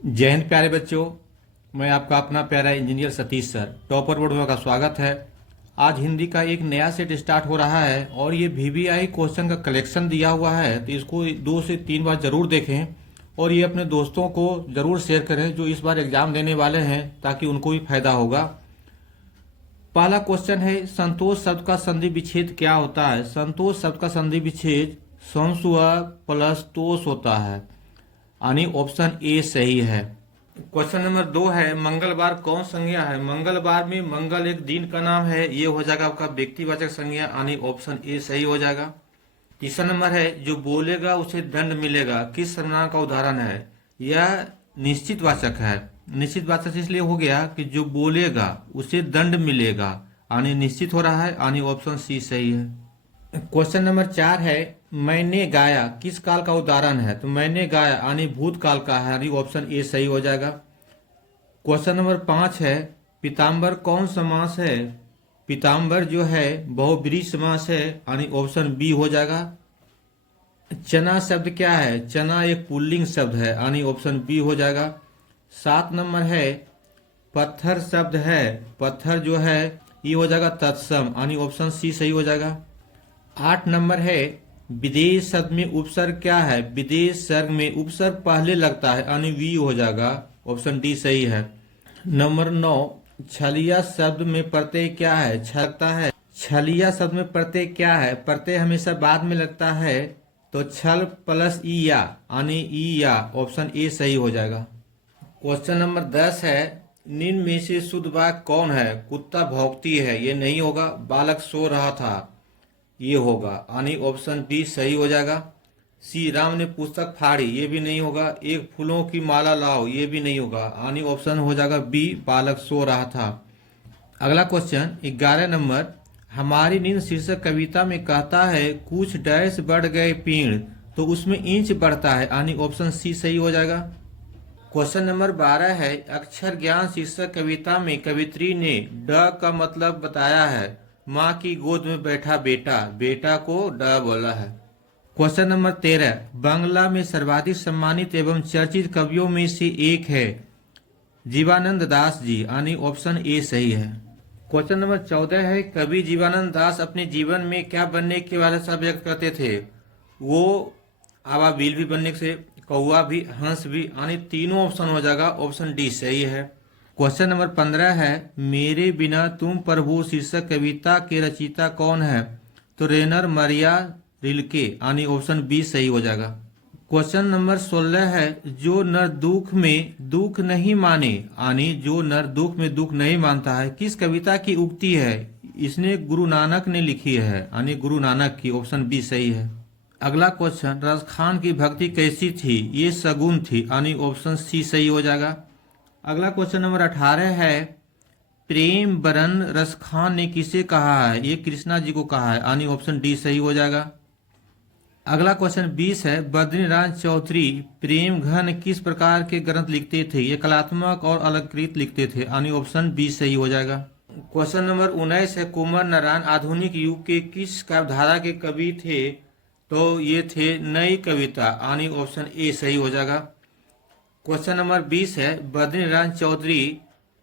जय हिंद प्यारे बच्चों। मैं आपका अपना प्यारा engineer Satish sir topper board में का स्वागत है। आज हिंदी का एक नया सेट स्टार्ट हो रहा है और ये वीवीआई क्वेश्चन का कलेक्शन दिया हुआ है, तो इसको 2 से 3 बार जरूर देखें और ये अपने दोस्तों को जरूर शेयर करें जो इस बार एग्जाम देने वाले हैं, ताकि उनको भी फायदा होगा। पहला क्वेश्चन है, संतोष शब्द का संधि विच्छेद क्या होता है? संतोष शब्द का संधि विच्छेद संसुआ प्लस तोष होता है, यानी ऑप्शन ए सही है। क्वेश्चन नंबर 2 है, मंगलवार कौन संज्ञा है? मंगलवार में मंगल एक दिन का नाम है, ये हो जाएगा आपका व्यक्तिवाचक संज्ञा, यानी ऑप्शन ए सही हो जाएगा। तीसरा नंबर है, जो बोलेगा उसे दंड मिलेगा, किस सर्वनाम का उदाहरण है? यह निश्चित वाचक है। निश्चित वाचक इसलिए हो गया कि जो बोलेगा उसे दंड मिलेगा, यानी निश्चित हो रहा है, यानी ऑप्शन सी सही है। क्वेश्चन नंबर 4 है, मैंने गाया किस काल का उदाहरण है? तो मैंने गाया यानी भूतकाल का है, यानी ऑप्शन ए सही हो जाएगा। क्वेश्चन नंबर 5 है, पीताम्बर कौन समास है? पीताम्बर जो है बहुब्रीहि समास है, यानी ऑप्शन बी हो जाएगा। चना शब्द क्या है? चना एक पुल्लिंग शब्द है, यानी ऑप्शन बी हो जाएगा। 7 नंबर है, पत्थर शब्द है, पत्थर जो है ये हो जाएगा तत्सम, यानी ऑप्शन सी सही हो जाएगा। 8 नंबर है, विदेश शब्द में उपसर्ग क्या है? विदेश सर्ग में उपसर्ग पहले लगता है, यानी वी हो जाएगा, ऑप्शन डी सही है। नंबर 9, छलिया शब्द में प्रत्यय क्या है? छलकता है। छलिया शब्द में प्रत्यय क्या है? प्रत्यय हमेशा बाद में लगता है, तो छल प्लस ई या, यानी ई या, ऑप्शन ए सही हो जाएगा। क्वेश्चन नंबर 10 है, निम्न में से शुद्ध वाक्य कौन है? कुत्ता भौंकती है, ये नहीं होगा। बालक सो रहा था, ये होगा, यानी ऑप्शन डी सही हो जाएगा। सी, राम ने पुस्तक फाड़ी, ये भी नहीं होगा। एक फूलों की माला लाओ, ये भी नहीं होगा, यानी ऑप्शन हो जाएगा बी, बालक सो रहा था। अगला क्वेश्चन 11 नंबर, हमारी नींद शीर्षक कविता में कहता है कुछ डैश बढ़ गए पेड़, तो उसमें इंच बढ़ता है, यानी ऑप्शन सी सही हो जाएगा। क्वेश्चन नंबर 12 है, अक्षर ज्ञान शीर्षक कविता में कवित्री ने ड का मतलब बताया है। माँ की गोद में बैठा बेटा, बेटा को ड बोला है। क्वेश्चन नंबर 13, बांग्ला में सर्वाधिक सम्मानित एवं चर्चित कवियों में से एक है जीवानंद दास जी, यानी ऑप्शन ए सही है। क्वेश्चन नंबर 14 है, कवि जीवानंद दास अपने जीवन में क्या बनने के वाले सब व्यक्त करते थे? वो आवाबिल भी बनने से, कौआ भी, हंस भी, यानी तीनों ऑप्शन हो जाएगा, ऑप्शन डी सही है। क्वेश्चन नंबर 15 है, मेरे बिना तुम प्रभु शीर्षक कविता के रचयिता कौन है? तो रेनर मरिया रिल्के, यानी ऑप्शन बी सही हो जाएगा। क्वेश्चन नंबर 16 है, जो नर दुख में दुख नहीं माने, यानी जो नर दुख में दुख नहीं मानता है, किस कविता की उक्ति है? इसने गुरु नानक ने लिखी है, यानी गुरु नानक की, ऑप्शन बी सही है। अगला क्वेश्चन, रसखान की भक्ति कैसी थी? ये सगुन थी, यानी ऑप्शन सी सही हो जाएगा। अगला क्वेश्चन नंबर 18 है, प्रेम बरन रसखान ने किसे कहा है? ये कृष्णा जी को कहा है, यानी ऑप्शन डी सही हो जाएगा। अगला क्वेश्चन 20 है, बद्रीनाथ चौधरी प्रेम घन किस प्रकार के ग्रंथ लिखते थे? ये कलात्मक और अलंकृत लिखते थे, यानी ऑप्शन बी सही हो जाएगा। क्वेश्चन नंबर 19 है, कुंवर नारायण आधुनिक युग के किस काव्यधारा के कवि थे? तो ये थे नई कविता, यानी ऑप्शन ए सही हो जाएगा। क्वेश्चन नंबर 20 है, बद्रीनाथ चौधरी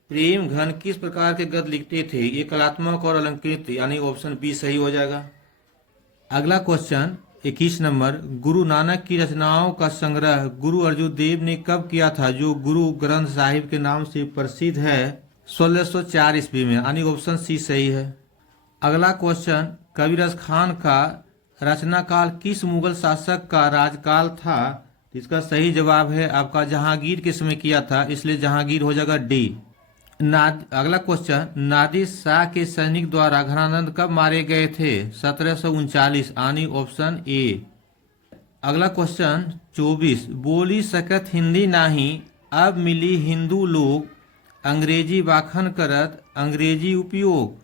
प्रेम घन किस प्रकार के गद्य लिखते थे? ये कलात्मक और अलंकृत, यानी ऑप्शन बी सही हो जाएगा। अगला क्वेश्चन 21 नंबर, गुरु नानक की रचनाओं का संग्रह गुरु अर्जुन देव ने कब किया था, जो गुरु ग्रंथ साहिब के नाम से प्रसिद्ध है? 1604 ईस्वी में, यानी ऑप्शन सी सही है। अगला क्वेश्चन, कविराज खान का रचना काल किस मुगल शासक का राजकाल था? इसका सही जवाब है आपका जहांगीर के समय किया था, इसलिए जहांगीर हो जाएगा डी। अगला क्वेश्चन, नादिर शाह के सैनिक द्वारा घनानंद कब मारे गए थे? 1739, यानी ऑप्शन ए। अगला क्वेश्चन 24, बोली सकत हिंदी नाही अब मिली हिंदू लोग अंग्रेजी वाखन करत अंग्रेजी उपयोग,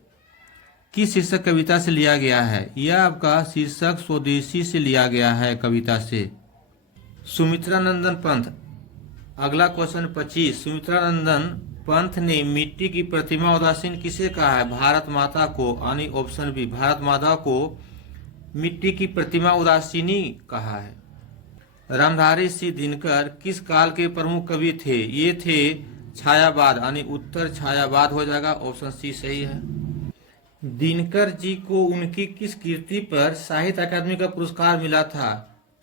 किस शीर्षक कविता से लिया गया है? यह आपका शीर्षक स्वदेशी से लिया गया है कविता से। सुमित्रा नंदन पंथ। अगला क्वेश्चन 25, सुमित्रा नंदन पंथ ने मिट्टी की प्रतिमा उदासीन किसे कहा है? भारत माता को, यानी ऑप्शन बी, भारत माता को मिट्टी की प्रतिमा उदासीनी कहा है। रामधारी सिंह दिनकर किस काल के प्रमुख कवि थे? ये थे छायावाद, यानी उत्तर छायावाद हो जाएगा, ऑप्शन सी सही है। दिनकर जी को उनकी किस कृति पर साहित्य अकादमी का पुरस्कार मिला था?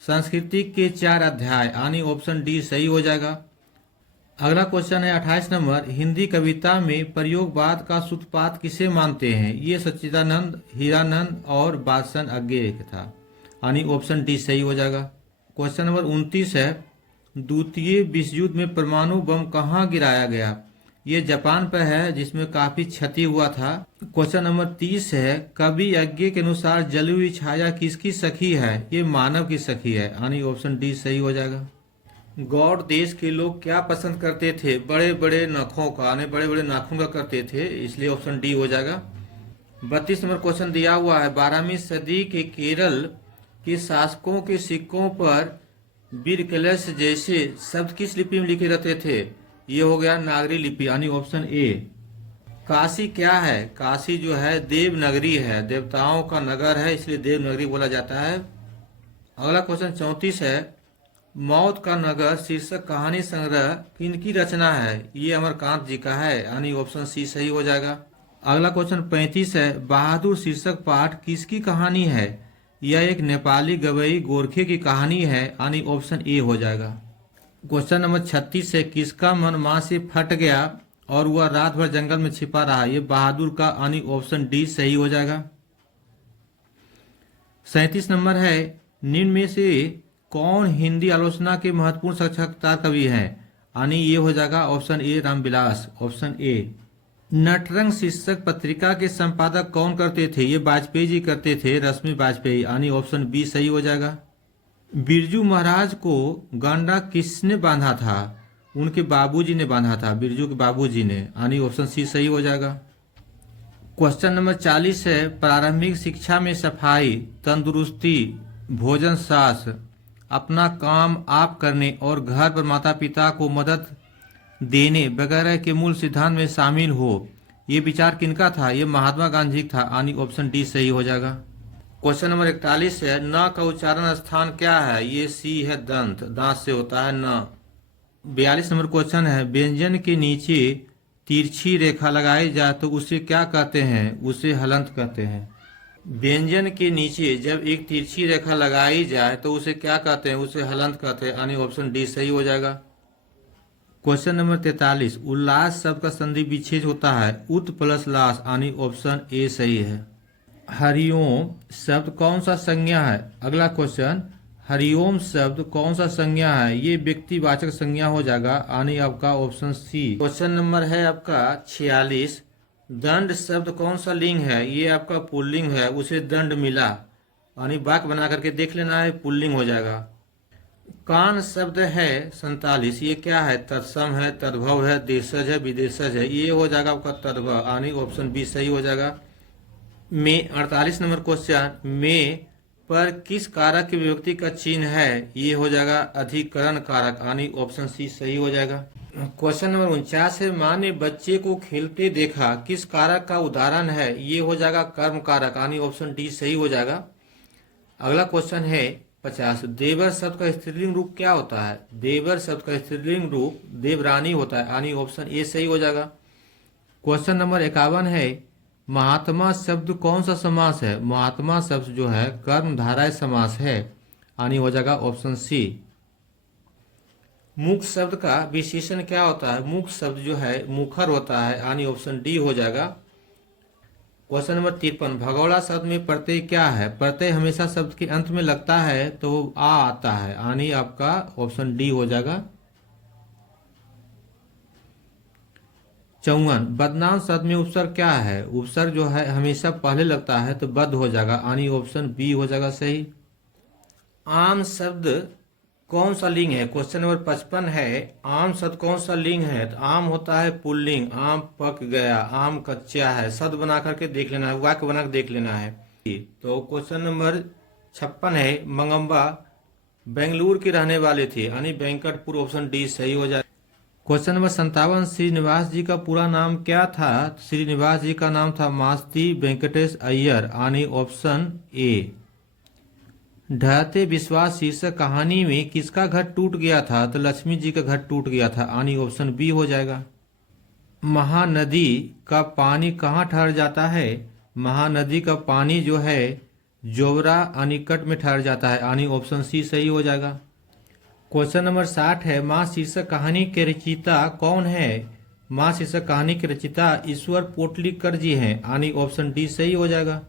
संस्कृति के 4 अध्याय, यानी ऑप्शन डी सही हो जाएगा। अगला क्वेश्चन है 28 नंबर, हिंदी कविता में प्रयोगवाद का सूत्रपात किसे मानते हैं? ये सच्चिदानंद, हीरानंद और बादशाह अज्ञे था, यानी ऑप्शन डी सही हो जाएगा। क्वेश्चन नंबर 29 है, द्वितीय विश्व युद्ध में परमाणु बम कहाँ गिराया गया? ये जापान पर है, जिसमें काफी क्षति हुआ था। क्वेश्चन नंबर 30 है, कवि अज्ञे के अनुसार जली हुई छाया किसकी सखी है? ये मानव की सखी है, यानी ऑप्शन डी सही हो जाएगा। गौड़ देश के लोग क्या पसंद करते थे? बड़े बड़े नखों का, यानी बड़े बड़े नाखून का करते थे, इसलिए ऑप्शन डी हो जाएगा। 32 नंबर क्वेश्चन दिया हुआ है, 12वीं सदी के केरल के शासकों के सिक्कों पर वीर कलश जैसे शब्द किस लिपि में लिखे रहते थे? ये हो गया नागरी लिपि, यानी ऑप्शन ए। काशी क्या है? काशी जो है देवनगरी है, देवताओं का नगर है, इसलिए देवनगरी बोला जाता है। अगला क्वेश्चन 34 है, मौत का नगर शीर्षक कहानी संग्रह किनकी रचना है? ये अमरकांत जी का है, यानी ऑप्शन सी सही हो जाएगा। अगला क्वेश्चन 35 है, बहादुर शीर्षक पाठ किसकी कहानी है? यह एक नेपाली गवई गोरखे की कहानी है, यानी ऑप्शन ए हो जाएगा। क्वेश्चन नंबर 36 है, किसका मन मां से फट गया और वह रात भर जंगल में छिपा रहा? ये बहादुर का, यानी ऑप्शन डी सही हो जाएगा। 37 नंबर है, निम्न में से कौन हिंदी आलोचना के महत्वपूर्ण साक्षात्कार कवि हैं? यानी ये हो जाएगा option A Ramvilas, option A. Natrang शीर्षक पत्रिका के संपादक कौन करते थे? ये वाजपेयी जी करते थे, रश्मि वाजपेयी, यानी ऑप्शन बी सही हो जाएगा। बिरजू महाराज को गंडा किसने बांधा था? उनके बाबूजी ने बांधा था, बिरजू के बाबूजी ने, यानी ऑप्शन सी सही हो जाएगा। क्वेश्चन नंबर 40 है, प्रारंभिक शिक्षा में सफाई, तंदुरुस्ती, भोजन सास, अपना काम आप करने और घर पर माता पिता को मदद देने वगैरह के मूल सिद्धांत में शामिल हो, ये विचार किनका था? ये महात्मा गांधी था, यानी ऑप्शन डी सही हो जाएगा। क्वेश्चन नंबर 41 है, न का उच्चारण स्थान क्या है? ये सी है दंत, दांत से होता है न। 42 नंबर क्वेश्चन है, व्यंजन के नीचे तिरछी रेखा लगाई जाए तो उसे क्या कहते हैं? उसे हलंत कहते हैं। व्यंजन के नीचे जब एक तिरछी रेखा लगाई जाए तो उसे क्या कहते हैं? उसे हलंत कहते हैं, यानी ऑप्शन डी सही हो जाएगा। क्वेश्चन नंबर 43, उल्लास शब्द का संधि विच्छेद होता है, उत प्लस लास, यानी ऑप्शन ए सही है। हरिओम शब्द कौन सा संज्ञा है? अगला क्वेश्चन, हरिओम शब्द कौन सा संज्ञा है? ये व्यक्तिवाचक संज्ञा हो जाएगा, यानी आपका ऑप्शन सी। क्वेश्चन नंबर है आपका 46, दंड शब्द कौन सा लिंग है? ये आपका पुल्लिंग है, उसे दंड मिला, यानी वाक्य बना करके देख लेना है, पुल्लिंग हो जाएगा। कान शब्द है 47, ये क्या है? तत्सम है, तद्भव है, देशज है, विदेशज है, ये हो जाएगा आपका तद्भव, यानी ऑप्शन बी सही हो जाएगा। में 48 नंबर क्वेश्चन, में पर किस कारक की विभक्ति का चिन्ह है? ये हो जाएगा अधिकरण कारक, यानी ऑप्शन सी सही हो जाएगा। क्वेश्चन नंबर 49 है, माँ ने बच्चे को खेलते देखा, किस कारक का उदाहरण है? ये हो जाएगा कर्म कारक, यानी ऑप्शन डी सही हो जाएगा। अगला क्वेश्चन है 50, देवर शब्द का स्त्रीलिंग रूप क्या होता है? देवर शब्द का स्त्रीलिंग रूप देवरानी होता है, यानी ऑप्शन ए सही हो जाएगा। क्वेश्चन नंबर 51 है, महात्मा शब्द कौन सा समास है? महात्मा शब्द जो है कर्मधारय समास है, यानी हो जाएगा ऑप्शन सी। मुख शब्द का विशेषण क्या होता है? मुख शब्द जो है मुखर होता है, यानी ऑप्शन डी हो जाएगा। क्वेश्चन नंबर 53, भगोड़ा शब्द में प्रत्यय क्या है? प्रत्यय हमेशा शब्द के अंत में लगता है तो वो आ आता है, यानी आपका ऑप्शन डी हो जाएगा। 54, बदनाम शब्द में उपसर्ग क्या है? उपसर्ग जो है हमेशा पहले लगता है तो बद हो जाएगा, यानी ऑप्शन बी हो जाएगा सही। आम शब्द कौन सा लिंग है? क्वेश्चन नंबर 55 है, आम शब्द कौन सा लिंग है? तो आम होता है पुल्लिंग, आम पक गया, आम कच्चा है, शब्द बना करके देख लेना है, वाक्य बना कर देख लेना है। तो क्वेश्चन नंबर 56 है, मंगम्बा बेंगलुरु के रहने वाले थे, यानी वेंकटपुर, ऑप्शन डी सही हो जाए। क्वेश्चन नंबर 57, श्रीनिवास जी का पूरा नाम क्या था? श्रीनिवास जी का नाम था मास्ती वेंकटेश अय्यर, यानी ऑप्शन ए। ढहते विश्वास शीर्षक कहानी में किसका घर टूट गया था? तो लक्ष्मी जी का घर टूट गया था, यानी ऑप्शन बी हो जाएगा। महानदी का पानी कहाँ ठहर जाता है? महानदी का पानी जो है जोबरा अनिकट में ठहर जाता है, यानी ऑप्शन सी सही हो जाएगा। क्वेश्चन नंबर 60 है, माँ शीर्षक कहानी के रचयिता कौन है? माँ शीर्षक कहानी के रचयिता ईश्वर पोटलीकर जी हैं, यानी ऑप्शन डी सही हो जाएगा।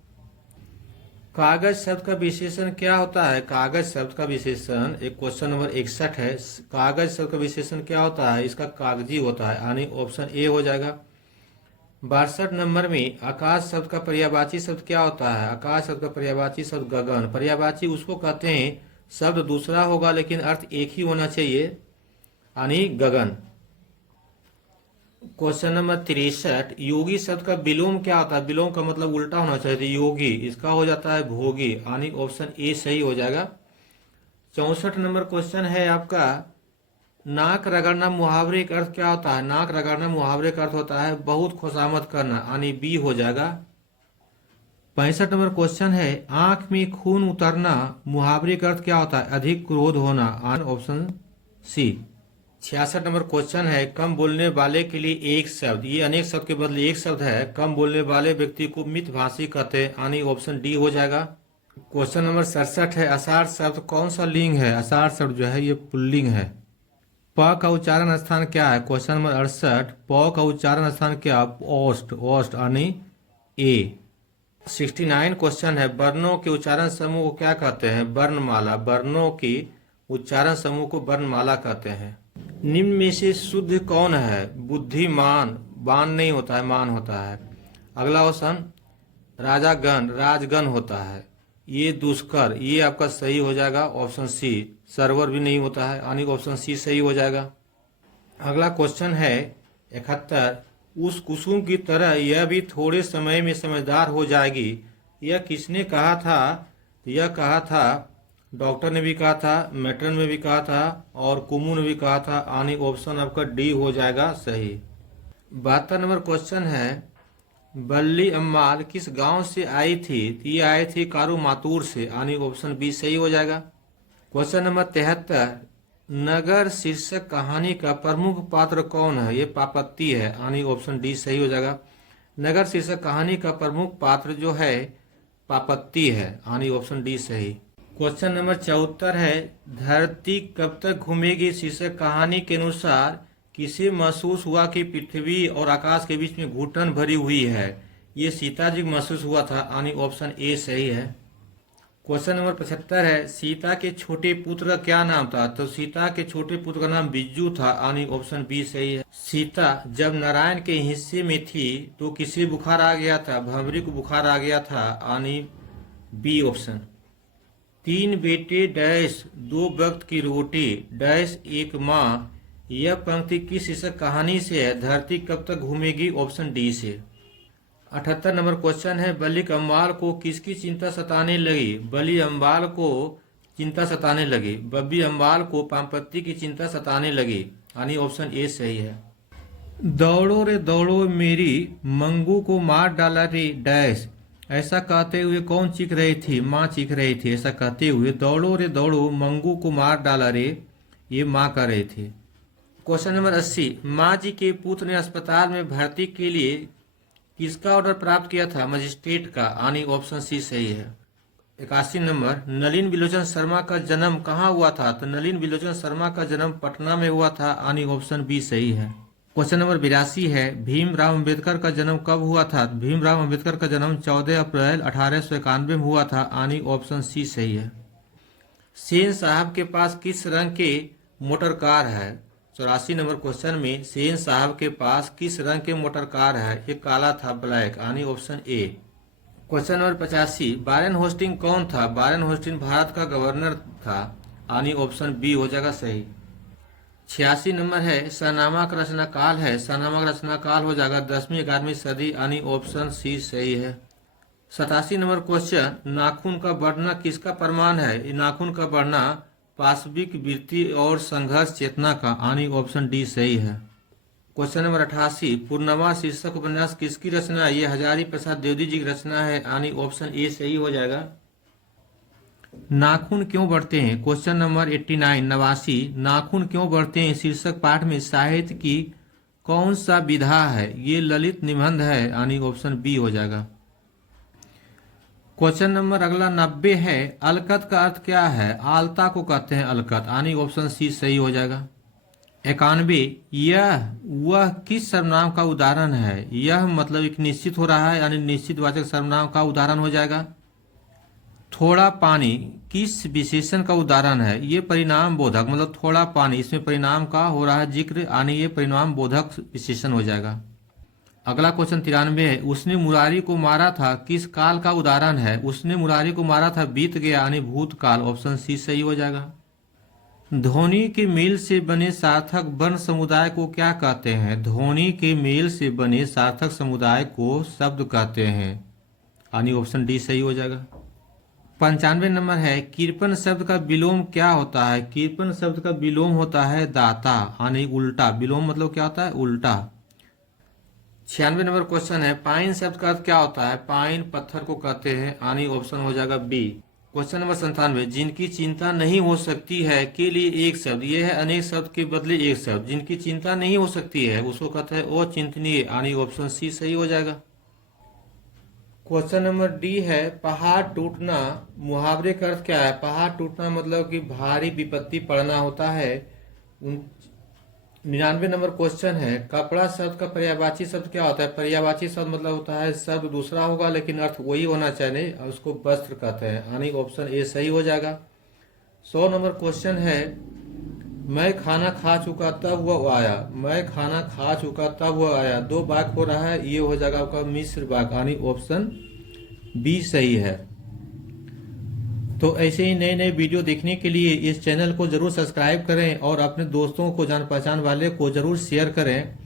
कागज शब्द का विशेषण क्या होता है? कागज शब्द का विशेषण, एक क्वेश्चन नंबर 61 है, कागज शब्द का विशेषण क्या होता है? इसका कागजी होता है, यानी ऑप्शन ए हो जाएगा। 62 नंबर में आकाश शब्द का पर्यायवाची शब्द क्या होता है? आकाश शब्द का पर्यायवाची शब्द गगन। पर्यायवाची उसको कहते हैं शब्द दूसरा होगा लेकिन अर्थ एक ही होना चाहिए, यानी गगन। क्वेश्चन नंबर 63, योगी शब्द का विलोम क्या होता है? विलोम का मतलब उल्टा होना चाहिए, तो योगी, इसका हो जाता है भोगी, यानी ऑप्शन ए सही हो जाएगा। 64 नंबर क्वेश्चन है आपका, नाक रगड़ना मुहावरे का अर्थ क्या होता है? नाक रगड़ना मुहावरे का अर्थ होता है बहुत खुशामद करना, यानी बी हो जाएगा। 65 नंबर क्वेश्चन है, आंख में खून उतरना मुहावरे का अर्थ क्या होता है? अधिक क्रोध होना, ऑप्शन सी। 66 नंबर क्वेश्चन है, कम बोलने वाले के लिए एक शब्द, ये अनेक शब्द के बदले एक शब्द है, कम बोलने वाले व्यक्ति को मितभाषी कहते हैं, यानी ऑप्शन डी हो जाएगा। क्वेश्चन नंबर 67 है, आषाढ़ शब्द कौन सा लिंग है? आषाढ़ शब्द जो है ये पुल्लिंग है। प का उच्चारण स्थान क्या है? क्वेश्चन नंबर 68, प का उच्चारण स्थान क्या? ओस्ट, ओस्ट, यानी ए। 69 क्वेश्चन है, वर्णों के उच्चारण समूह को क्या कहते हैं? वर्णमाला। वर्णों की उच्चारण समूह को वर्णमाला कहते हैं। निम्न में से शुद्ध कौन है? बुद्धिमान, बान नहीं होता है, मान होता है। अगला ऑप्शन राजागण, राजगण होता है। ये दुष्कर, ये आपका सही हो जाएगा, ऑप्शन सी। सर्वर भी नहीं होता है, यानी ऑप्शन सी सही हो जाएगा। अगला क्वेश्चन है 71, उस कुसुम की तरह यह भी थोड़े समय में समझदार हो जाएगी, यह किसने कहा था? यह कहा था, डॉक्टर ने भी कहा था, मैट्रन में भी कहा था और कुमू ने भी कहा था, यानी ऑप्शन आपका डी हो जाएगा सही। 72 नंबर क्वेश्चन है, बल्ली अम्माल किस गांव से आई थी? ये आई थी कारू मातूर से, यानी ऑप्शन बी सही हो जाएगा। क्वेश्चन नंबर 73, नगर शीर्षक कहानी का प्रमुख पात्र कौन है? ये पापत्ती है, यानी ऑप्शन डी सही हो जाएगा। नगर शीर्षक कहानी का प्रमुख पात्र जो है पापत्ती है, यानी ऑप्शन डी सही। क्वेश्चन नंबर 74 है, धरती कब तक घूमेगी शीर्षक कहानी के अनुसार किसे महसूस हुआ कि पृथ्वी और आकाश के बीच में घुटन भरी हुई है? ये सीता जी को महसूस हुआ था, यानी ऑप्शन ए सही है। क्वेश्चन नंबर 75 है, सीता के छोटे पुत्र का क्या नाम था? तो सीता के छोटे पुत्र का नाम बिज्जू था, यानी ऑप्शन बी सही है। सीता जब नारायण के हिस्से में थी तो किसे बुखार आ गया था? भंवरी को बुखार आ गया था, यानी बी ऑप्शन। 3 बेटे डैश 2 वक्त की रोटी डैश एक माँ, यह पंक्ति किस शीर्षक कहानी से है? धरती कब तक घूमेगी, ऑप्शन डी से। 78 नंबर क्वेश्चन है, बलि अम्बाल को किसकी चिंता सताने लगी? बलि अम्बाल को चिंता सताने लगी, बब्बी अम्बाल को पामपत्ती की चिंता सताने लगी, यानी ऑप्शन ए सही है। दौड़ो रे दौड़ो मेरी मंगू को मार डाला रे डैश, ऐसा कहते हुए कौन चीख रही थी? माँ चीख रही थी। ऐसा कहते हुए दौड़ो रे दौड़ो मंगू को मार डाला रे, ये माँ कर रही थी। क्वेश्चन नंबर 80, माँ जी के पुत्र ने अस्पताल में भर्ती के लिए किसका ऑर्डर प्राप्त किया था? मजिस्ट्रेट का, यानी ऑप्शन सी सही है। 81 नंबर, नलिन बिलोचन शर्मा का जन्म कहाँ हुआ था? तो नलिन बिलोचन शर्मा का जन्म पटना में हुआ था, यानी ऑप्शन बी सही है। क्वेश्चन नंबर 82 है, भीमराव अंबेडकर का जन्म कब हुआ था? भीमराव अंबेडकर का जन्म 14 अप्रैल 1891 में हुआ था, यानी ऑप्शन सी सही है। सेन साहब के पास किस रंग के मोटर कार है? 84 नंबर क्वेश्चन में सेन साहब के पास किस रंग के मोटर कार है? ये काला था, ब्लैक, यानी option A. Question number 85, Warren hosting कौन था? बारेन होस्टिंग भारत का गवर्नर था, यानी ऑप्शन बी हो जाएगा सही। 86 नंबर है, शाहनामा का रचना काल है, शाहनामा का रचना काल हो जाएगा 10वीं 11वीं सदी, यानी ऑप्शन सी सही है। 87 नंबर क्वेश्चन, नाखून का बढ़ना किसका प्रमाण है? नाखून का बढ़ना पाशविक वृत्ति और संघर्ष चेतना का, यानी ऑप्शन डी सही है। क्वेश्चन नंबर 88, पूर्णमा शीर्षक उपन्यास किसकी रचना है? ये हजारी प्रसाद द्विवेदी जी की रचना है, यानी ऑप्शन ए सही हो जाएगा। नाखून क्यों बढ़ते हैं? Question number 89 89। नाखून क्यों बढ़ते हैं शीर्षक पाठ में साहित्य की कौन सा विधा है? ये ललित निबंध है, यानी ऑप्शन बी हो जाएगा। क्वेश्चन नंबर अगला 90 है। अलकत का अर्थ क्या है? आलता को कहते हैं अलकत, यानी ऑप्शन सी सही हो जाएगा। 91। यह वह किस सर्वनाम का उदाहरण है? यह मतलब एक निश्चित हो रहा है, यानी निश्चित वाचक सर्वनाम का उदाहरण हो जाएगा। थोड़ा पानी किस विशेषण का उदाहरण है? ये परिणाम बोधक, मतलब थोड़ा पानी, इसमें परिणाम का हो रहा है जिक्र, यानी ये परिणाम बोधक विशेषण हो जाएगा। अगला क्वेश्चन 93 है। उसने मुरारी को मारा था किस काल का उदाहरण है? उसने मुरारी को मारा था बीत गया, यानी भूतकाल, ऑप्शन सी सही हो जाएगा। ध्वनि के मेल से बने सार्थक वर्ण समुदाय को क्या कहते हैं? ध्वनि के मेल से बने सार्थक समुदाय को शब्द कहते हैं, यानी ऑप्शन डी सही हो जाएगा। 95 नंबर है। कृपण शब्द का विलोम क्या होता है? कृपण शब्द का विलोम होता है दाता, यानी उल्टा। विलोम मतलब क्या होता है? उल्टा। 96 नंबर क्वेश्चन है। पाइन शब्द का अर्थ क्या होता है? पाइन पत्थर को कहते हैं, यानी ऑप्शन हो जाएगा बी। Question number 97। जिनकी चिंता नहीं हो सकती है के लिए एक शब्द, यह है अनेक शब्द के बदले एक शब्द। जिनकी चिंता नहीं हो सकती है उसको कहते हैं अचिंतनीय, यानी ऑप्शन सी सही हो जाएगा। क्वेश्चन नंबर डी है। पहाड़ टूटना मुहावरे का अर्थ क्या है? पहाड़ टूटना मतलब कि भारी विपत्ति पड़ना होता है। 99 नंबर क्वेश्चन है। कपड़ा शब्द का पर्यायवाची शब्द क्या होता है? पर्यायवाची शब्द मतलब होता है शब्द दूसरा होगा लेकिन अर्थ वही होना चाहिए, उसको वस्त्र कहते हैं, यानी ऑप्शन ए सही हो जाएगा। 100 नंबर क्वेश्चन है। मैं खाना खा चुका तब वह आया। मैं खाना खा चुका तब वह आया, दो वाक्य हो रहा है, ये हो जाएगा आपका मिश्र वाक्य, यानी ऑप्शन बी सही है। तो ऐसे ही नए नए वीडियो देखने के लिए इस चैनल को जरूर सब्सक्राइब करें और अपने दोस्तों को, जान पहचान वाले को जरूर शेयर करें।